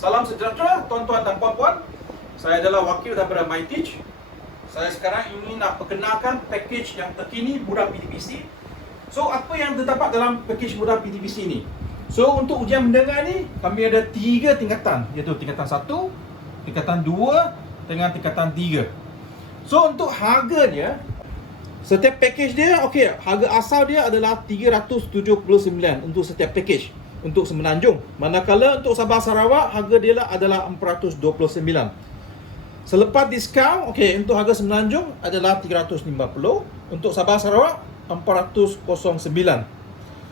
Salam sejahtera tuan-tuan dan puan-puan. Saya adalah wakil daripada MyTeach. Saya sekarang ingin nak perkenalkan package yang terkini mudah PTPC. So, apa yang terdapat dalam package mudah PTPC ni? So, untuk ujian mendengar ni, kami ada 3 tingkatan, iaitu tingkatan 1, tingkatan 2 dengan tingkatan 3. So, untuk harga dia, setiap package dia, okey, harga asal dia adalah 379 untuk setiap package untuk Semenanjung. Manakala untuk Sabah Sarawak, harga dia adalah 429. Selepas diskaun, okey, untuk harga Semenanjung adalah 350, untuk Sabah Sarawak 409.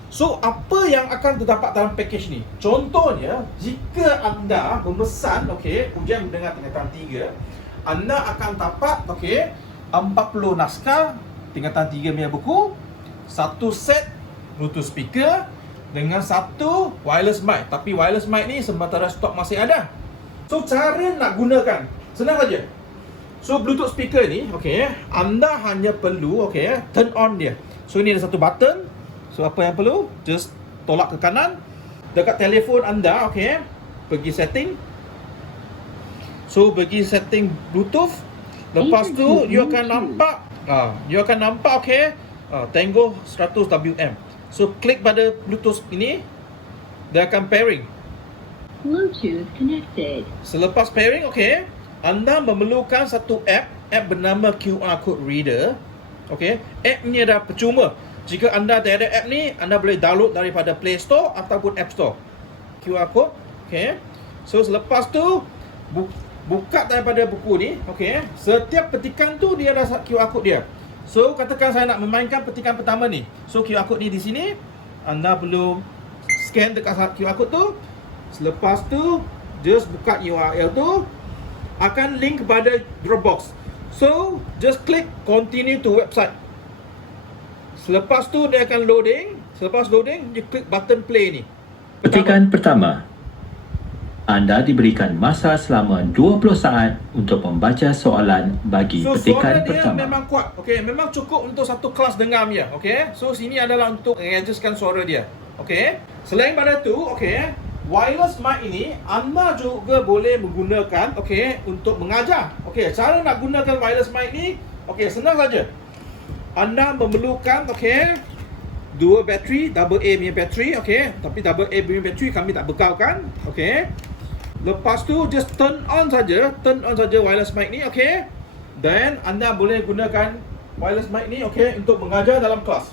So, apa yang akan terdapat dalam package ni? Contohnya, jika anda memesan, okey, ujian mendengar tingkatan 3, anda akan dapat, okey, 40 naskah tingkatan 3 punya buku, 1 set Bluetooth speaker dengan 1 wireless mic. Tapi wireless mic ni sementara stok masih ada. So, cara nak gunakan senang saja. So, Bluetooth speaker ni, okey, anda hanya perlu, okey, turn on dia. So, ini ada satu button. So, apa yang perlu? Just tolak ke kanan. Dekat telefon anda, okey, pergi setting. So, pergi setting Bluetooth. Lepas tu, you akan nampak, okey, Tango 100 WM. So, klik pada Bluetooth ini, dia akan pairing. Bluetooth connected. Selepas pairing, okey, anda memerlukan satu app bernama QR Code Reader. Okey, app ni adalah percuma. Jika anda tak ada app ni, anda boleh download daripada Play Store ataupun App Store. QR Code, okey. So, selepas tu, buka daripada buku ni, okey. Setiap petikan tu dia ada QR Code dia. So, katakan saya nak memainkan petikan pertama ni. So, QR Code ni di sini. Anda perlu scan dekat QR Code tu. Selepas tu, just buka URL tu. Akan link kepada Dropbox. So, just click continue to website. Selepas tu, dia akan loading. Selepas loading, you klik button play ni. Petikan pertama. Anda diberikan masa selama 20 saat untuk membaca soalan bagi petikan suara dia pertama. memang kuat. Okey, memang cukup untuk satu kelas dengar dia. Okey. So, sini adalah untuk adjustkan suara dia. Okey. Selain pada tu, okey, wireless mic ini anda juga boleh menggunakan, okey, untuk mengajar. Okey, cara nak gunakan wireless mic ni, okey, senang saja. Anda memerlukan, okey, 2 bateri, double A punya bateri, okey. Tapi double A punya bateri kami tak bekalkan, okey. Lepas tu just turn on saja wireless mic ni, okey. Dan anda boleh gunakan wireless mic ni, okey, untuk mengajar dalam kelas.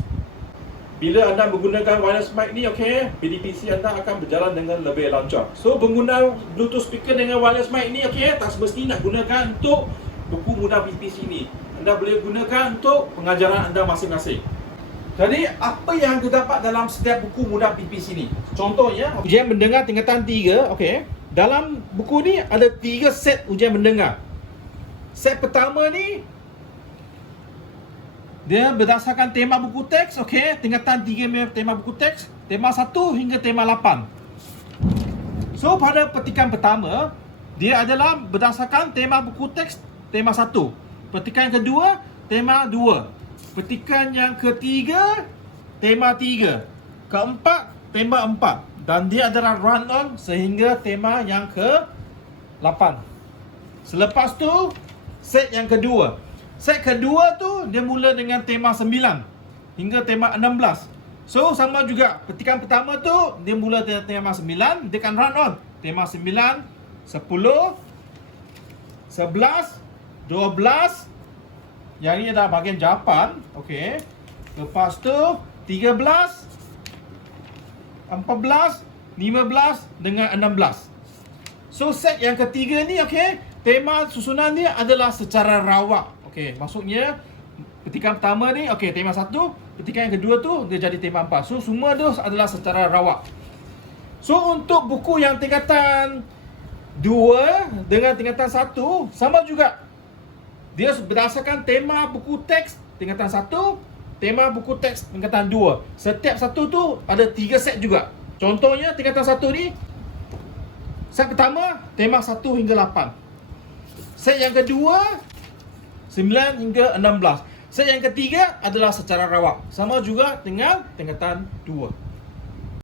Bila anda menggunakan wireless mic ni, okey, PDPC anda akan berjalan dengan lebih lancar. So, pengguna Bluetooth speaker dengan wireless mic ni, okey, tak semestinya nak gunakan untuk buku mudah PDPC ni. Anda boleh gunakan untuk pengajaran anda masing-masing. Jadi, apa yang terdapat dalam setiap buku mudah PDPC ni? Contohnya, ujian mendengar tingkatan 3, okey. Dalam buku ni ada 3 set ujian mendengar. Set pertama ni dia berdasarkan tema buku teks, okey, tingkatan 3 punya tema buku teks, tema 1 hingga tema 8. So, pada petikan pertama, dia adalah berdasarkan tema buku teks tema 1. Petikan kedua, tema 2. Petikan yang ketiga, tema 3. Keempat, tema 4. Dan dia adalah run on sehingga tema yang ke-8. Selepas tu, set yang kedua. Set kedua tu, dia mula dengan tema 9 hingga tema 16. So, sama juga. Petikan pertama tu, dia mula dengan tema 9. Dia akan run on. Tema 9, 10, 11, 12. Yang ini adalah bahagian jawapan. Okey. Lepas tu, 13, 14, 15 dengan 16. So, set yang ketiga ni, okey, tema susunan dia adalah secara rawak. Okey, maksudnya petikan pertama ni, okey, tema 1, petikan yang kedua tu dia jadi tema 4. So, semua tu adalah secara rawak. So, untuk buku yang tingkatan 2 dengan tingkatan 1 sama juga. Dia berdasarkan tema buku teks tingkatan 1, tema buku teks tingkatan 2. Setiap satu tu ada 3 set juga. Contohnya tingkatan 1 ni, set pertama tema 1 hingga 8. Set yang kedua 9 hingga 16. Set yang ketiga adalah secara rawak. Sama juga dengan tingkatan 2.